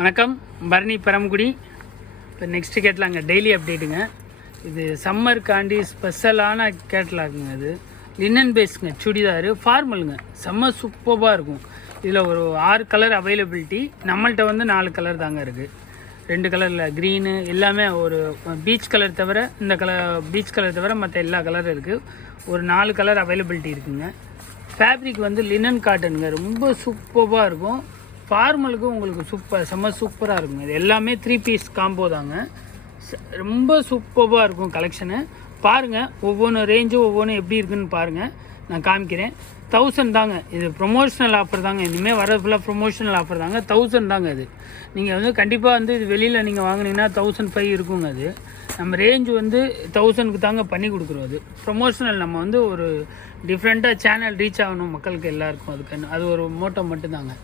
வணக்கம், பரணி பரம்குடி. இப்போ next கேட்லாங்க daily அப்டேட்டுங்க. இது சம்மருக்காண்டி ஸ்பெஷலான கேட்லாகுங்க. இது லினன் பேஸுங்க, சுடிதார் ஃபார்மலுங்க, செம்ம சூப்பராக இருக்கும். இதில் ஒரு 6 கலர் அவைலபிலிட்டி. நம்மள்கிட்ட வந்து 4 கலர் தாங்க இருக்குது. 2 கலரில் க்ரீனு எல்லாமே, ஒரு பீச் கலர் தவிர, இந்த கலர் பீச் கலர் தவிர மற்ற எல்லா கலரும் இருக்குது. ஒரு 4 கலர் அவைலபிலிட்டி இருக்குங்க. ஃபேப்ரிக் வந்து லினன் காட்டனுங்க, ரொம்ப சூப்பராக இருக்கும். ஃபார்மலுக்கு உங்களுக்கு செம்ம சூப்பராக இருக்குங்க. இது எல்லாமே 3 பீஸ் காம்போ தாங்க. ரொம்ப சூப்பராக இருக்கும் கலெக்ஷனு. பாருங்கள், ஒவ்வொன்று ரேஞ்சும் ஒவ்வொன்றும் எப்படி இருக்குதுன்னு பாருங்கள். நான் காமிக்கிறேன். 1000 தாங்க இது. ப்ரொமோஷனல் ஆஃபர் தாங்க. இனிமேல் வர ஃபுல்லாக ப்ரொமோஷனல் ஆஃபர் தாங்க. 1000 தாங்க இது. நீங்கள் வந்து கண்டிப்பாக வந்து இது வெளியில் நீங்கள் வாங்கினீங்கன்னா 1005 இருக்குங்க. அது நம்ம ரேஞ்சு வந்து 1000க்கு தாங்க பண்ணி கொடுக்குறோம். அது ப்ரொமோஷனல். நம்ம வந்து ஒரு டிஃப்ரெண்ட்டாக சேனல் ரீச் ஆகணும் மக்களுக்கு எல்லாருக்கும். அதுக்கு அது ஒரு மோட்டோ மட்டும்தாங்க.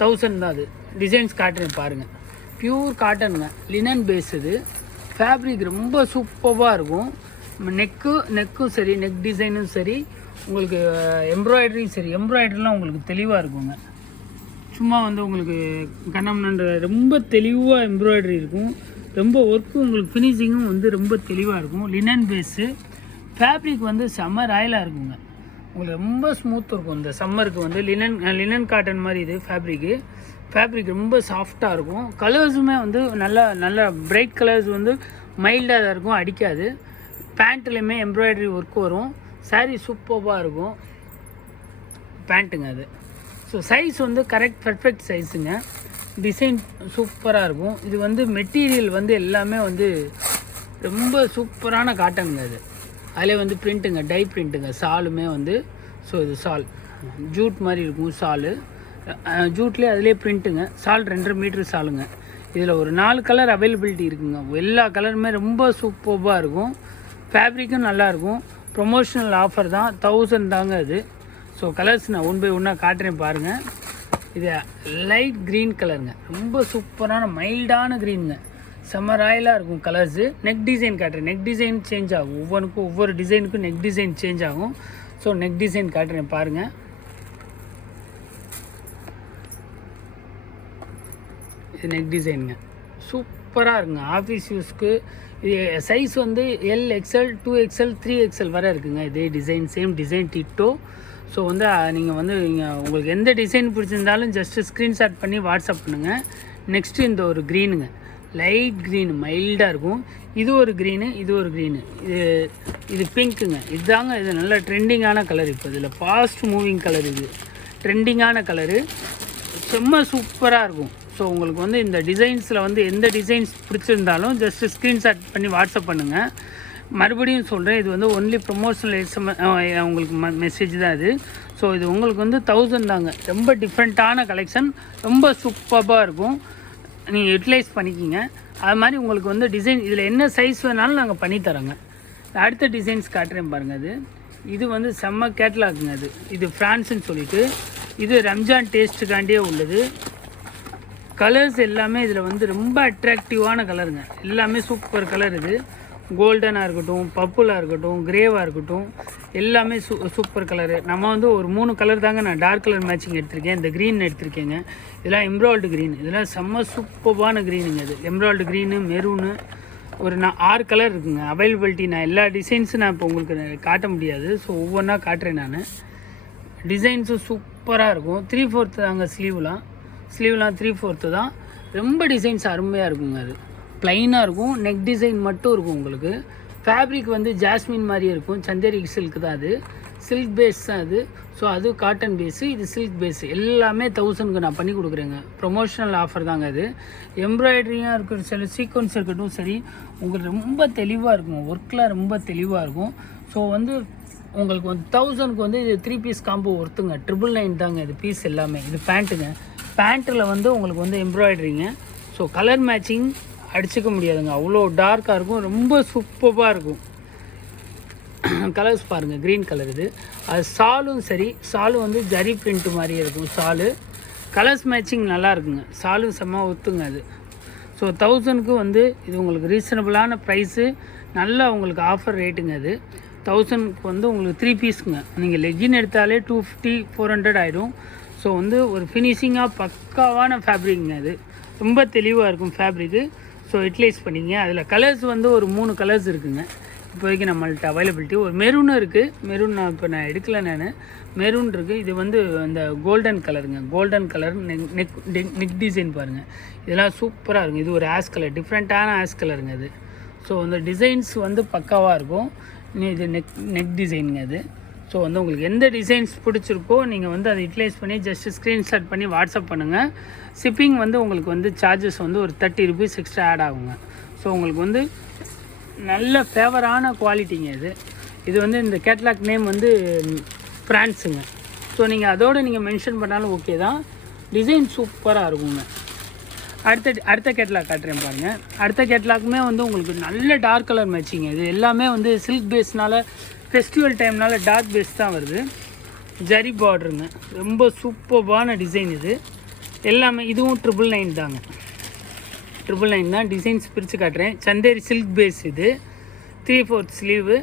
1000 தான் அது. டிசைன்ஸ் காட்டுறேன் பாருங்கள். ப்யூர் காட்டனுங்க, லினன் பேஸ். இது ஃபேப்ரிக் ரொம்ப சூப்பராக இருக்கும். நெக்கும் சரி, நெக் டிசைனும் சரி, உங்களுக்கு எம்ப்ராய்டரியும் சரி. எம்ப்ராய்டரிலாம் உங்களுக்கு தெளிவாக இருக்குங்க. சும்மா வந்து உங்களுக்கு கண்ணம்னன்ற ரொம்ப தெளிவாக எம்ப்ராய்டரி இருக்கும். ரொம்ப ஒர்க்கும் உங்களுக்கு ஃபினிஷிங்கும் வந்து ரொம்ப தெளிவாக இருக்கும். லினன் பேஸு ஃபேப்ரிக் வந்து செம்ம ராயலாக இருக்குங்க. உங்களுக்கு ரொம்ப ஸ்மூத்தாக இருக்கும். இந்த சம்மருக்கு வந்து லினன் காட்டன் மாதிரி இது ஃபேப்ரிக் ரொம்ப சாஃப்டாக இருக்கும். கலர்ஸுமே வந்து நல்ல பிரைட் கலர்ஸ் வந்து மைல்டாக தான் இருக்கும், அடிக்காது. பேண்ட்லேயுமே எம்ப்ராய்டரி ஒர்க் வரும். சாரீ சூப்பராக இருக்கும் பேண்ட்டுங்க அது. ஸோ சைஸ் வந்து பர்ஃபெக்ட் சைஸுங்க. டிசைன் சூப்பராக இருக்கும். இது வந்து மெட்டீரியல் வந்து எல்லாமே வந்து ரொம்ப சூப்பரான காட்டனுங்க. அது அதிலே வந்து பிரிண்ட்டுங்க, டை பிரிண்ட்டுங்க. சாலுமே வந்து, ஸோ இது சால் ஜூட் மாதிரி இருக்கும். சாலு ஜூட்லேயே அதிலே பிரிண்ட்டுங்க. சால் 2.5 மீட்ரு சாலுங்க. இதில் ஒரு 4 கலர் அவைலபிலிட்டி இருக்குங்க. எல்லா கலருமே ரொம்ப சூப்பராக இருக்கும். ஃபேப்ரிக்கும் நல்லாயிருக்கும். ப்ரொமோஷனல் ஆஃபர் தான். 1000 தாங்க இது. ஸோ கலர்ஸ் நான் 1 பை 1 காட்டுறேன் பாருங்கள். இது லைட் க்ரீன் கலருங்க, ரொம்ப சூப்பரான மைல்டான க்ரீனுங்க. செம்ம ராயலாக இருக்கும் கலர்ஸு. நெக் டிசைன் காட்டுறேன். நெக் டிசைன் சேஞ்ச் ஆகும். ஒவ்வொரு டிசைனுக்கும் நெக் டிசைன் சேஞ்ச் ஆகும். ஸோ நெக் டிசைன் காட்டுறேன் பாருங்கள். இது நெக் டிசைனுங்க, சூப்பராக இருக்குங்க. ஆஃபீஸ் யூஸ்க்கு இது சைஸ் வந்து LXL 2XL 3XL வரை இருக்குங்க. இதே design, same design ditto. So வந்து நீங்கள் உங்களுக்கு எந்த டிசைன் பிடிச்சிருந்தாலும் ஜஸ்ட்டு ஸ்க்ரீன்ஷாட் பண்ணி வாட்ஸ்அப் பண்ணுங்கள். நெக்ஸ்ட்டு இந்த ஒரு க்ரீனுங்க, லைட் க்ரீன் மைல்டாக இருக்கும். இது ஒரு க்ரீனு, இது ஒரு க்ரீனு, இது பிங்க்குங்க. இதுதாங்க இது நல்ல ட்ரெண்டிங்கான கலர். இப்போ இதில் ஃபாஸ்ட் மூவிங் கலர். இது ட்ரெண்டிங்கான கலரு, செம்ம சூப்பராக இருக்கும். ஸோ உங்களுக்கு வந்து இந்த டிசைன்ஸில் வந்து எந்த டிசைன்ஸ் பிடிச்சிருந்தாலும் ஜஸ்ட்டு ஸ்க்ரீன்ஷாட் பண்ணி வாட்ஸ்அப் பண்ணுங்கள். மறுபடியும் சொல்கிறேன், இது வந்து ஒன்லி ப்ரொமோஷனல் உங்களுக்கு மெசேஜ் தான் இது. ஸோ இது உங்களுக்கு வந்து 1000 தாங்க. ரொம்ப டிஃப்ரெண்ட்டான கலெக்ஷன், ரொம்ப சூப்பராக இருக்கும். நீங்கள் யூட்டிலைஸ் பண்ணிக்கிங்க. அது மாதிரி உங்களுக்கு வந்து டிசைன் இதில் என்ன சைஸ் வேணாலும் நாங்கள் பண்ணித்தரோங்க. அடுத்த டிசைன்ஸ் காட்டுறேன் பாருங்கள். இது வந்து செம்ம கேட்லாகுங்க. இது ஃப்ரான்ஸுன்னு சொல்லிட்டு, இது ரம்ஜான் டேஸ்ட்டுக்காண்டியே உள்ளது. கலர்ஸ் எல்லாமே இதில் வந்து ரொம்ப அட்ராக்டிவான கலருங்க. எல்லாமே சூப்பர் கலர். இது கோல்டனாக இருக்கட்டும், பர்பிளாக இருக்கட்டும், கிரேவாக இருக்கட்டும், எல்லாமே சூப்பர் கலரு. நம்ம வந்து ஒரு 3 கலர் தாங்க நான் டார்க் கலர் மேட்சிங் எடுத்திருக்கேன். இந்த க்ரீன் எடுத்திருக்கேங்க. இதெல்லாம் எம்ப்ராய்டு க்ரீன். இதெல்லாம் செம்ம சூப்பரான க்ரீனுங்க. இது எம்ப்ராய்டு க்ரீனு, மெரூனு, ஒரு 6 கலர் இருக்குங்க அவைலபிலிட்டி. நான் எல்லா டிசைன்ஸும் நான் இப்போ உங்களுக்கு காட்ட முடியாது. ஸோ ஒவ்வொன்றா காட்டுறேன் நான். டிசைன்ஸும் சூப்பராக இருக்கும். 3/4 தாங்க ஸ்லீவ்லாம் 3/4 தான். ரொம்ப டிசைன்ஸ் அருமையாக இருக்குங்க. அது ப்ளைனாக இருக்கும். நெக் டிசைன் மட்டும் இருக்கும் உங்களுக்கு. ஃபேப்ரிக் வந்து ஜாஸ்மின் மாதிரியே இருக்கும். சந்தேரி சில்க் தான் அது. சில்க் பேஸ் தான் அது. ஸோ அது காட்டன் பேஸு, இது சில்க் பேஸு. எல்லாமே 1000க்கு நான் பண்ணி கொடுக்குறேங்க. ப்ரொமோஷனல் ஆஃபர் தாங்க அது. எம்ப்ராய்டரியாக இருக்கிற சில சீக்வன்ஸ் இருக்கட்டும் சரி, உங்களுக்கு ரொம்ப தெளிவாக இருக்கும். ஒர்க்கில் ரொம்ப தெளிவாக இருக்கும். ஸோ வந்து உங்களுக்கு வந்து 1000க்கு வந்து இது 3 பீஸ் காம்போ ஒர்த்துங்க. 999 தாங்க இது பீஸ் எல்லாமே. இது பேண்ட்டுங்க. பேண்ட்டில் வந்து உங்களுக்கு வந்து எம்ப்ராய்டரிங்க. ஸோ கலர் மேட்சிங் அடிச்சிக்க முடியாதுங்க. அவ்வளோ டார்க்காக இருக்கும். ரொம்ப சூப்பராக இருக்கும். கலர்ஸ் பாருங்கள். க்ரீன் கலர் இது. அது சாலும் சரி, சாலும் வந்து ஜரி பிரிண்ட் மாதிரியே இருக்கும் சாலு. கலர்ஸ் மேட்சிங் நல்லா இருக்குங்க. சாலும் செம்ம ஒத்துங்க அது. ஸோ 1000க்கு வந்து இது உங்களுக்கு ரீசனபிளான ப்ரைஸு. நல்லா உங்களுக்கு ஆஃபர் ரேட்டுங்க. அது 1000க்கு வந்து உங்களுக்கு 3 பீஸுங்க. நீங்கள் லெகின் எடுத்தாலே 250 400 ஆகிடும். ஸோ வந்து ஒரு ஃபினிஷிங்காக பக்காவான ஃபேப்ரிக்ங்க அது. ரொம்ப தெளிவாக இருக்கும் ஃபேப்ரிக்கு. ஸோ யூட்டிலைஸ் பண்ணிங்க. அதில் கலர்ஸ் வந்து ஒரு 3 கலர்ஸ் இருக்குதுங்க இப்போதைக்கு நம்மள்ட்ட அவைலபிலிட்டி. ஒரு மெரூனும் இருக்குது. மெரூன் நான் எடுக்கலை மெரூன் இருக்குது. இது வந்து அந்த கோல்டன் கலருங்க. கோல்டன் கலர் நெக் டிசைன் பாருங்கள். இதெல்லாம் சூப்பராக இருக்கும். இது ஒரு ஆஷ் கலர், டிஃப்ரெண்ட்டான ஆஷ் கலருங்க அது. ஸோ அந்த டிசைன்ஸ் வந்து பக்காவாக இருக்கும். இது நெக் டிசைனுங்க அது. ஸோ வந்து உங்களுக்கு எந்த டிசைன்ஸ் பிடிச்சிருக்கோ நீங்கள் வந்து அதை யூட்டிலைஸ் பண்ணி ஜஸ்ட்டு ஸ்க்ரீன்ஷாட் பண்ணி வாட்ஸ்அப் பண்ணுங்கள். ஷிப்பிங் வந்து உங்களுக்கு வந்து சார்ஜஸ் வந்து ஒரு 30 rupees எக்ஸ்ட்ரா ஆட் ஆகுங்க. ஸோ உங்களுக்கு வந்து நல்ல ஃபேவரான குவாலிட்டிங்க இது. இது வந்து இந்த கேட்லாக் நேம் வந்து ஃப்ரான்ஸுங்க. ஸோ நீங்கள் அதோடு நீங்கள் மென்ஷன் பண்ணாலும் ஓகே தான். டிசைன் சூப்பராக இருக்குங்க. அடுத்த கேட்லாக் காட்டுறேன் பாருங்கள். அடுத்த கேட்லாக்குமே வந்து உங்களுக்கு நல்ல டார்க் கலர் மேட்சிங்க. இது எல்லாமே வந்து சில்க் பேஸ்னால் ஃபெஸ்டிவல் டைம்னால டார்க் பேஸ் தான் வருது. ஜரி பார்டருங்க. ரொம்ப சூப்பர்பான டிசைன் இது. எல்லாமே இதுவும் 999 தாங்க. 999 தான். டிசைன்ஸ் பிரித்து காட்டுறேன். சந்தேரி சில்க் பேஸ் இது. 3/4 ஸ்லீவு.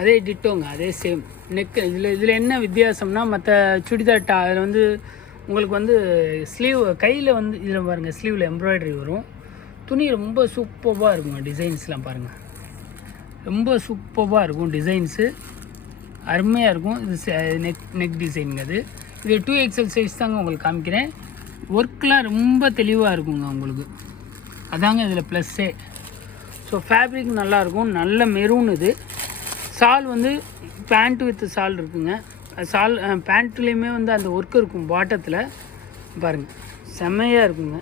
அதே டிட்டோங்க. அதே சேம் நெக். இதில் என்ன வித்தியாசம்னா மற்ற சுடிதார் அதில் வந்து உங்களுக்கு வந்து ஸ்லீவ் கையில் வந்து இதில் பாருங்கள் ஸ்லீவில் எம்ப்ராய்டரி வரும். துணி ரொம்ப சூப்பராக இருக்குங்க. டிசைன்ஸ்லாம் பாருங்கள் ரொம்ப சூப்பராக இருக்கும். டிசைன்ஸு அருமையாக இருக்கும். இது நெக் டிசைனுங்க அது. இது 2XL சைஸ் தாங்க உங்களுக்கு காமிக்கிறேன். ஒர்க்லாம் ரொம்ப தெளிவாக இருக்குங்க உங்களுக்கு. அதாங்க இதில் ப்ளஸ்ஸே. ஸோ ஃபேப்ரிக் நல்லாயிருக்கும். நல்ல மெரூன் இது. சால் வந்து பேண்ட் வித் சால் இருக்குங்க. சால் பேண்ட்லேயுமே வந்து அந்த ஒர்க் இருக்கும் பாட்டத்தில் பாருங்கள். செம்மையாக இருக்குங்க.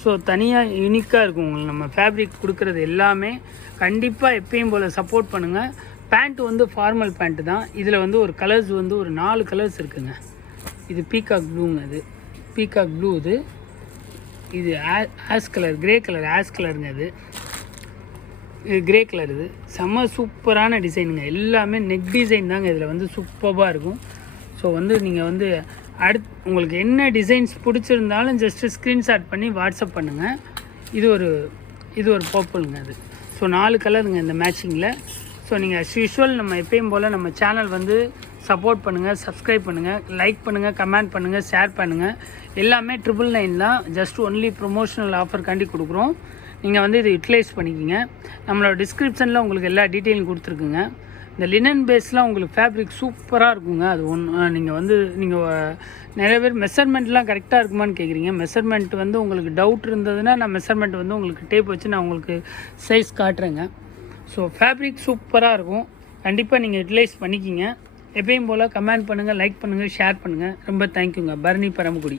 ஸோ தனியாக யூனிக்காக இருக்கும் உங்களுக்கு நம்ம ஃபேப்ரிக் கொடுக்குறது எல்லாமே. கண்டிப்பாக எப்பயும் போல் சப்போர்ட் பண்ணுங்கள். பேண்ட் வந்து ஃபார்மல் பேண்ட்டு தான். இதில் வந்து ஒரு கலர்ஸ் வந்து ஒரு 4 கலர்ஸ் இருக்குதுங்க. இது பீகாக் ப்ளூங்க. அது பீகாக் ப்ளூ. இது ash colour, grey colour, ash கலருங்க. இது கிரே கலர். இது செம்ம சூப்பரான டிசைனுங்க. எல்லாமே நெக் டிசைன் தாங்க இதில் வந்து சூப்பராக இருக்கும். ஸோ வந்து நீங்கள் வந்து உங்களுக்கு என்ன டிசைன்ஸ் பிடிச்சிருந்தாலும் ஜஸ்ட்டு ஸ்க்ரீன்ஷாட் பண்ணி வாட்ஸ்அப் பண்ணுங்கள். இது ஒரு பர்பிளுங்க. அது ஸோ 4 கலருங்க இந்த மேட்சிங்கில். ஸோ நீங்கள் அஸ் யூஷுவல் நம்ம எப்பயும் போல் நம்ம சேனல் வந்து சப்போர்ட் பண்ணுங்கள், சப்ஸ்கிரைப் பண்ணுங்கள், லைக் பண்ணுங்கள், கமெண்ட் பண்ணுங்கள், ஷேர் பண்ணுங்கள். எல்லாமே 999 தான். ஜஸ்ட் ஒன்லி ப்ரொமோஷனல் ஆஃபர்காண்டி கொடுக்குறோம். நீங்கள் வந்து இதை யூட்டிலைஸ் பண்ணிக்கிங்க. நம்மளோட டிஸ்கிரிப்ஷனில் உங்களுக்கு எல்லா டீட்டெயிலும் கொடுத்துருக்குங்க. இந்த லினன் பேஸ்லாம் உங்களுக்கு ஃபேப்ரிக் சூப்பராக இருக்குங்க. அது நீங்கள் வந்து நிறைய பேர் மெஷர்மெண்ட்லாம் கரெக்டாக இருக்குமான்னு கேட்குறீங்க. மெஷர்மெண்ட் வந்து உங்களுக்கு டவுட் இருந்ததுன்னா நான் மெஷர்மெண்ட் வந்து உங்களுக்கு டேப் வச்சு நான் உங்களுக்கு சைஸ் காட்டுறேங்க. ஸோ ஃபேப்ரிக் சூப்பராக இருக்கும். கண்டிப்பாக நீங்கள் யூட்டிலைஸ் பண்ணிக்கிங்க. எப்பயும் போல் கமெண்ட் பண்ணுங்கள், லைக் பண்ணுங்கள், ஷேர் பண்ணுங்கள். ரொம்ப தேங்க்யூங்க. பரணி பரமக்குடி.